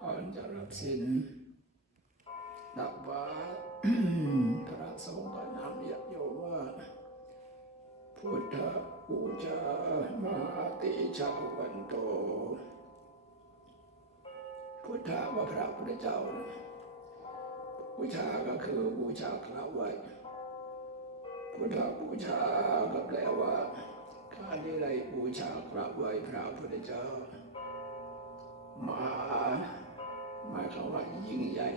ก่อนจะรับสินดับบาพระสงฆ์ก็นำญาติโยมว่าพุทธบูชามาติชาวันโต พุทธะว่าพระพุทธเจ้านะบูชาก็คือบูชากราบไหว้พุทธบูชาก็แปลว่าการที่ได้บูชากราบไหว้พระพุทธเจ้ามา หมายความว่ายิ่งใหญ่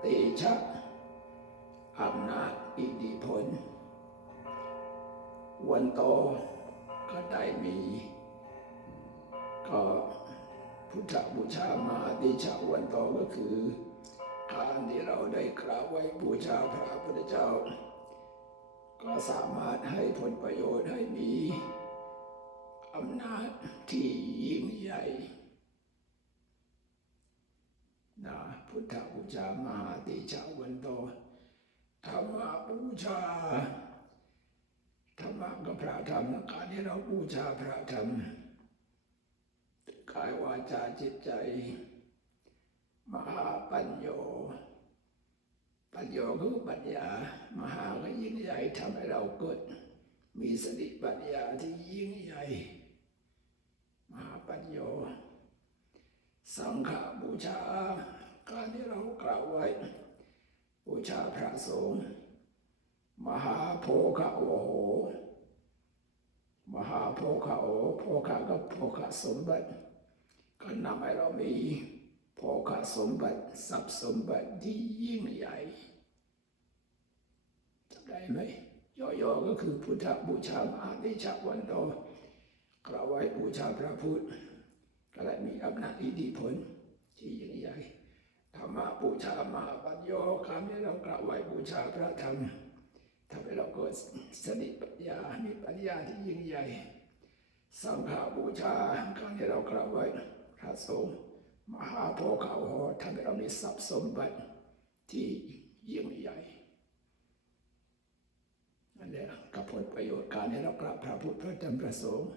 เตชะอำนาจอิทธิพล วันโตก็ได้มี ก็พุทธบูชามาดิชาวันโตก็คือการที่เราได้กราบไหว้บูชาพระพุทธเจ้า ก็สามารถให้ผลประโยชน์ให้มีอำนาจที่ยิ่งใหญ่ นะพุทธบูชามหาติชาวันโตธรรมบูชาธรรมะกับพระธรรมนะการที่เราบูชาพระธรรมกายวาจาจิตใจ มหาปัญโยปัญโยคือปัญญามหาก็ยิ่งใหญ่ทำให้เราเกิด มีสติปัญญาที่ยิ่งใหญ่ มหาปัญ สังฆบูชา การที่เรากล่าวไว้ บูชาพระสงฆ์มหาโพคะโอโห มหาโพคะโอโพคะก็โพคะสมบัติก็นำให้เรามีโภคะสมบัติทรัพย์สมบัติที่ยิ่งใหญ่จำได้ไหมย่อๆก็คือพุทธบูชามหาดิชาวันโตกล่าวไว้บูชาพระพุทธ ก็ได้มีอำนาจอิทธิพลที่ยิ่งใหญ่ธรรมะบูชามาปัญโยคำที่เรากล่าวไว้บูชาพระธรรมทำให้เราเกิดสติปัญญามีปัญญาที่ยิ่งใหญ่สังฆบูชาการที่เรากล่าวไว้พระสงฆ์มหาโพธิ์ขาหอทำให้เรามีทรัพย์สมบัติที่ยิ่งใหญ่นั่นแหละกับผลประโยชน์การที่เรากราบพระพุทธพระธรรมพระสงฆ์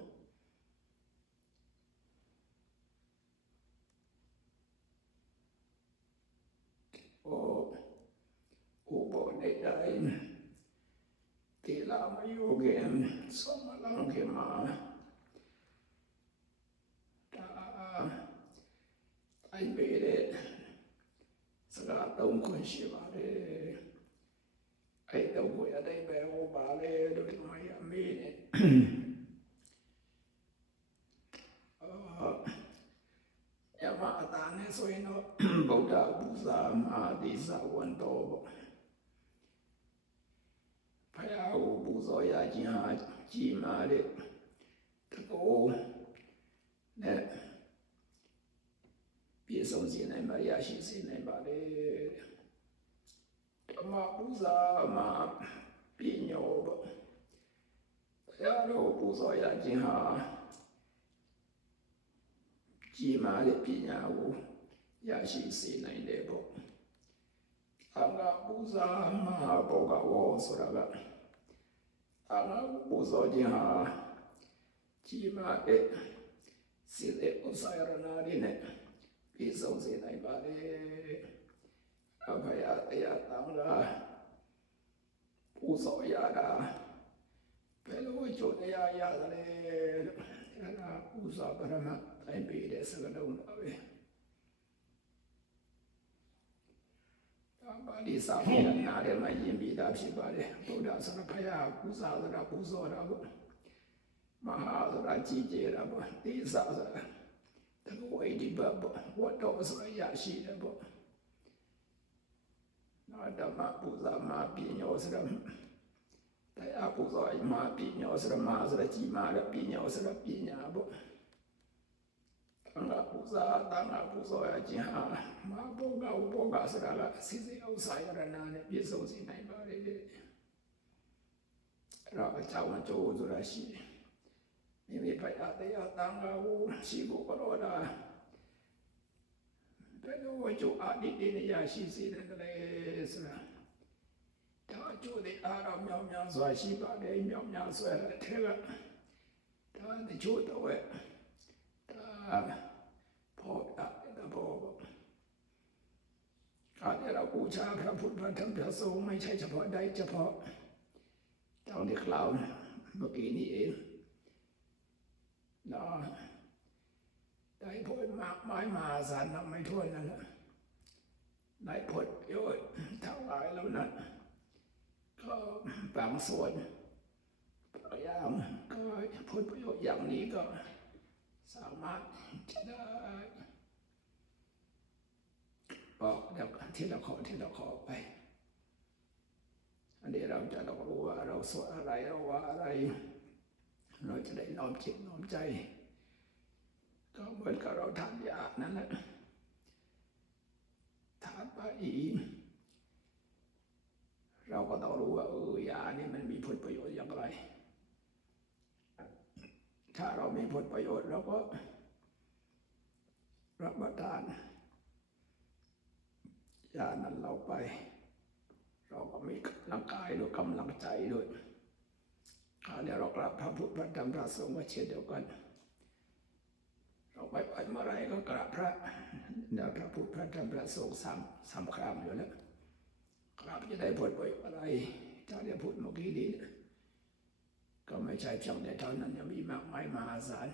တိုင်းတေလာမယောဂေသမလံခေမာတာအိပေတဲ့စကားတော့ခွင့်ရှိပါတယ်အဲ့တော့ကိုရတဲ့ဘယ်ဟောပါလေတို့ဒီမှာရမေးနေအာယမအတာနဲ့ဆိုရင်တော့ဗုဒ္ဓဘုရားမဟာဒီဇဝန္တောပေါ့ ဖယားကိုပူဇော်ရခြင်းဟာကြီးမားတဲ့တကောနဲ့ပြည့်စုံစေနိုင်ပါရရှိစေနိုင်ပါလေဓမ္မပူဇာမှာပြညောပေါ့တရားတော်ပူဇော်ရခြင်းဟာကြီးမားတဲ့ပညာကိုရရှိစေနိုင်တယ်ပေါ့ အငါပူဇာမဟာဘောကဝေါ်ဆိုတာကအငါပူဇော်ခြင်းဟာကြီးမားတဲ့စေတဲ့ဥစ္စာရဏတွေနဲ့ပြည့်စုံစေနိုင်ပါလေအဘယတရားတောင်းလာပူဇော်ရတာဘယ်လိုကြိုတရားရတယ်လဲအဲ့ဒါပူဇော်ပရမတိုင်ပေးတဲ့စကားလုံးပါပဲ ပါဠိစာပေနားထဲမှာယဉ်ပြီးသားဖြစ်ပါတယ်ဘုရားဆိုတော့ဘုရားပူဇော်တာပူဇော်တာပေါ့မဟာဆိုတာကြီးကျယ်တာပေါ့တိစာဆိုတာတကဝိဒီဘဘဝတ်တော်ဆိုရရှိတယ်ပေါ့နော်ဓမ္မပူဇာမပညောစရတရားပူဇောမပညောစရမစရကြီးမာရပညောစရပညာပေါ့တ န်ခါပူဇာတန်ခါပူဇောရခြင်းဟာမဘောကဥဘောကစရလာစီစီဥစ္စာရဏနဲ့ပြည့်စုံစေနိုင်ပါလေအဲ့တော့အကြောင်းအကျိုးဆိုတာရှိတယ်မိမိဖယားတရားတန်ခါကိုရှိဖို့ကတော့ဒါဘယ်လိုအကျိုးအတိတ်တွေရရှိစေတယ်လဲဆိုတာဒါအကျိုးတွေအားတော့မြောင်များစွာရှိပါတယ်မြောင်များစွာတဲ့ကဒါတချို့တော့ พอตัดนะพอการที่เราบูชาพระพุทธพระธรรมพระสงฆ์ไม่ใช่เฉพาะใดเฉพาะเจ้าที่กล่าวเมื่อกี้นี้เองนะได้ผลมากไม้มาสารนับไม่ถ้วนนั่นแหละได้ผลเยอะเท่าไรแล้วนั้นก็บางส่วนพยายามก็ผลประโยชน์อย่างนี้ก็ สามารถจะได้บอกเดี๋ยวทีละข้อทีละข้อไป อันนี้เราจะต้องรู้ว่าเราสวดอะไรเราว่าอะไร เราจะได้น้อมจิตน้อมใจ ก็เหมือนกับเราทานยานั่นแหละทานไปอีกเราก็ต้องรู้ว่าเออยานี่มันมีผลประโยชน์อย่างไร ถ้าเรามีผลประโยชน์เราก็รับประทานยานั้นเราไป เราก็มีกำลังกายด้วยกำลังใจด้วยคราวนี้เรากราบพระพุทธพระธรรมพระสงฆ์เช่นเดียวกัน เราไปไปเมื่อไรก็กราบพระเนี่ยพระพุทธพระธรรมพระสงฆ์สามสามครามอยู่แล้วกราบจะได้ผลประโยชน์อะไรถ้าได้พูดเมื่อกี้นี้ ก็ไม่ใช่เพียงแต่เท่านั้นยังมีมากมายมหาศาล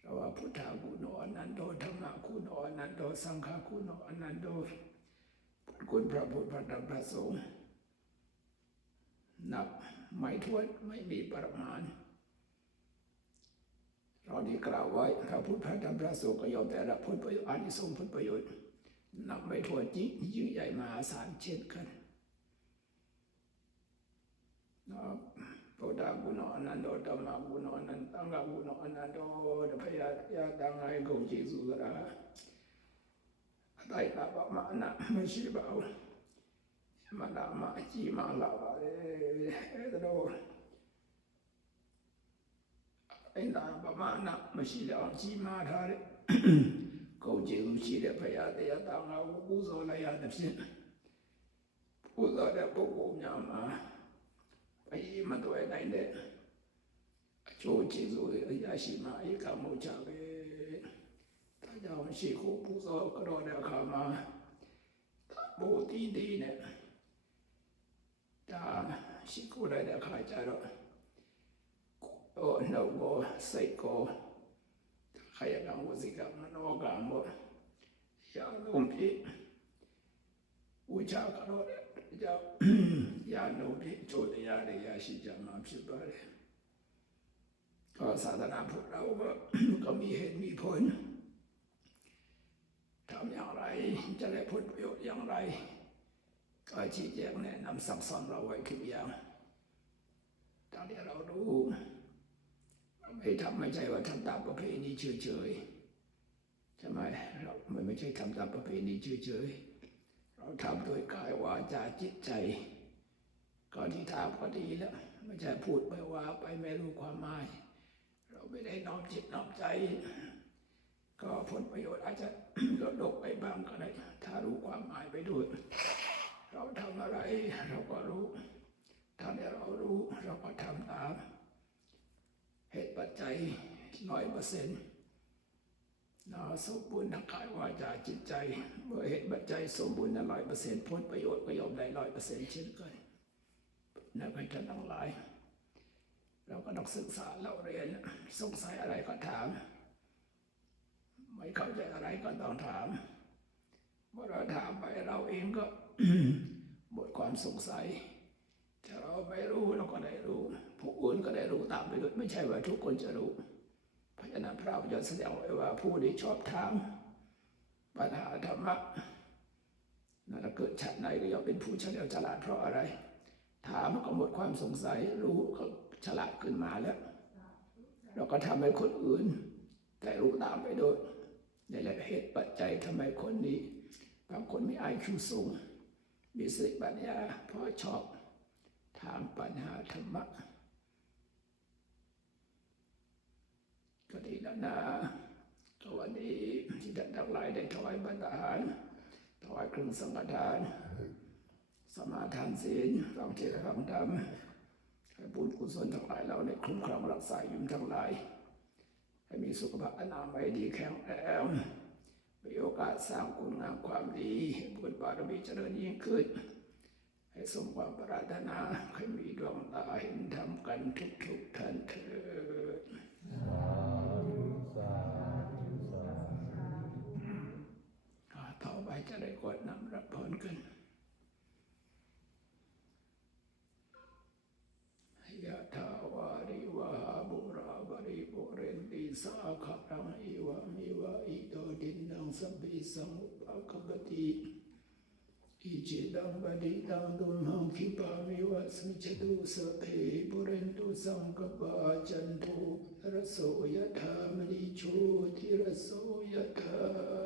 เราว่าพุทธาคุณโนอนันโตธรรมะคุณอนันโตสังฆาคุณโนอนันโตคุณพระพุทธพระธรรมพระสงฆ์นับไม่ถ้วนไม่มีประมาณเราได้กล่าวไว้พระพุทธพระธรรมพระสงฆ์ก็ย่อมแต่รับผลประโยชน์อานิสงส์ผลประโยชน์นับไม่ถ้วนจริงยิ่งใหญ่มหาศาลเช่นกัน နော်ဗုဒ္ဓဂုဏအနန္တောတမ္မာဂုဏအနန္တံဃဂုဏအနန္တောတဖယာတရားတန်ခါးကုန်ကျေစုဆိုတာအတိုက်လာပါမအနမရှိပါဘူးမနာမအကြည့်မလာပါလေအဲ့ဒါတော့အဲ့ဒါဗမာနာမရှိတော့ကြီးမားထားတဲ့ကုန်ကျေစုရှိတဲ့ဖယာတရားတန်ခါးကိုပူဇော်လိုက်ရတဲ့ဖြင့်ပူဇော်တဲ့ပုဂ္ဂိုလ်များမှာ အရေးမတွေ့နိုင်တဲ့အကျိုးကျေးဇူးတွေအရရှိမှဧကမုတ်ချပဲဒါကြောင့်ရှိခိုးပူဇော်ကြတော့တဲ့အခါမှာဘုတီးတီးနဲ့ဒါရှိခိုးလိုက်တဲ့အခါကျတော့ဟိုနှုတ်ကိုစိတ်ကိုခရကံဝစီကမနောကံဘောရာလုံးပြည့်ဝိချာကြတော့တဲ့ ကြောင့် ရာလုံးပြည့်အကျိုးတရားတွေရရှိကြမှာဖြစ်ပါတယ်။ก็ศาสนาพุทธเราก็ ก็มีเหตุมีผลทำอย่างไรจะได้ผลประโยชน์อย่างไร ก็ชี้แจงแนะนำสั่งสอนเราไว้ทุกอย่างตอนที่เรารู้ไม่ทำไม่ใช่ว่าทำตามประเพณีเฉยๆใช่ไหมเราไม่ไม่ใช่ทำตามประเพณีเฉยๆ เราทำด้วยกายวาจาจิตใจ ก่อนที่ถามก็ดีแล้ว ไม่ใช่พูดไปว่าไปไม่รู้ความหมาย เราไม่ได้น้อมจิตน้อมใจ ก็ผลประโยชน์อาจจะลดลงไปบ้างก็ได้ถ้ารู้ความหมายไปด้วย เราทำอะไรเราก็รู้ถ้าเนี่ยเรารู้เราก็ทำตามเหตุปัจจัยร้อยเปอร์เซ็นต์ นะสมบูรณ์ทางกายวาจาจิตใจ เมื่อเหตุปัจจัยสมบูรณ์ร้อยเปอร์เซ็นต์ผลประโยชน์ก็ย่อมได้ร้อยเปอร์เซ็นต์เช่นกันนักให้ท่านทั้งหลาย เราก็ต้องศึกษาเราเรียนสงสัยอะไรก็ถาม ไม่เข้าใจอะไรก็ต้องถามเมื่อเราถามไปเราเองก็หมดความสงสัยถ้าเราไม่รู้เราก็ได้รู้ผู้อื่นก็ได้รู้ตามไปด้วยไม่ใช่ว่าทุกคนจะรู้ เพราะฉะนั้นพระพุทธเจ้าแสดงไว้ว่าผู้ที่ชอบถามปัญหาธรรมะนั่นเกิดชาติไหนก็ย่อมเป็นผู้เฉลียวฉลาดเพราะอะไร ถามก็หมดความสงสัยรู้ก็ฉลาดขึ้นมาแล้ว เราก็ทำให้คนอื่น แต่รู้ตามไปโดยนี่แหละเหตุปัจจัยทำไมคนนี้บางคนมีไอคิวสูง มีสติปัญญาเพราะชอบถามปัญหาธรรมะ ก็ดี แล้วนะก็วันนี้ที่ท่านทั้งหลายได้ถวายบรรดาหารถวายเครื่องสังฆทาน สมาทานศีลฟังเทศน์ฟังธรรมให้บุญกุศลทั้งหลายเราในคุ้มครองรักษาอยู่ทั้งหลาย ให้มีสุขภาพอนามัยดีแข็งแรงมีโอกาสสร้างคุณงามความดีบุญบารมีเจริญยิ่งขึ้น ให้สมความปรารถนาให้มีดวงตาเห็นธรรมกันทุกทุกๆท่านเถิดอ่าต่อไป จะได้กดน้ำรับพรกันยะถาวาริวหาบุราบริปุเรนติสาขะรังอิวะมิวะอิโตดินนังสัมปิสังอุปะคปติอิจิตังปฏิตังตุมหังคิปามิวะสมิจตุสเพปุเรนตุสังกปาจันตุระโสยะธามณิโชติระโสยะธา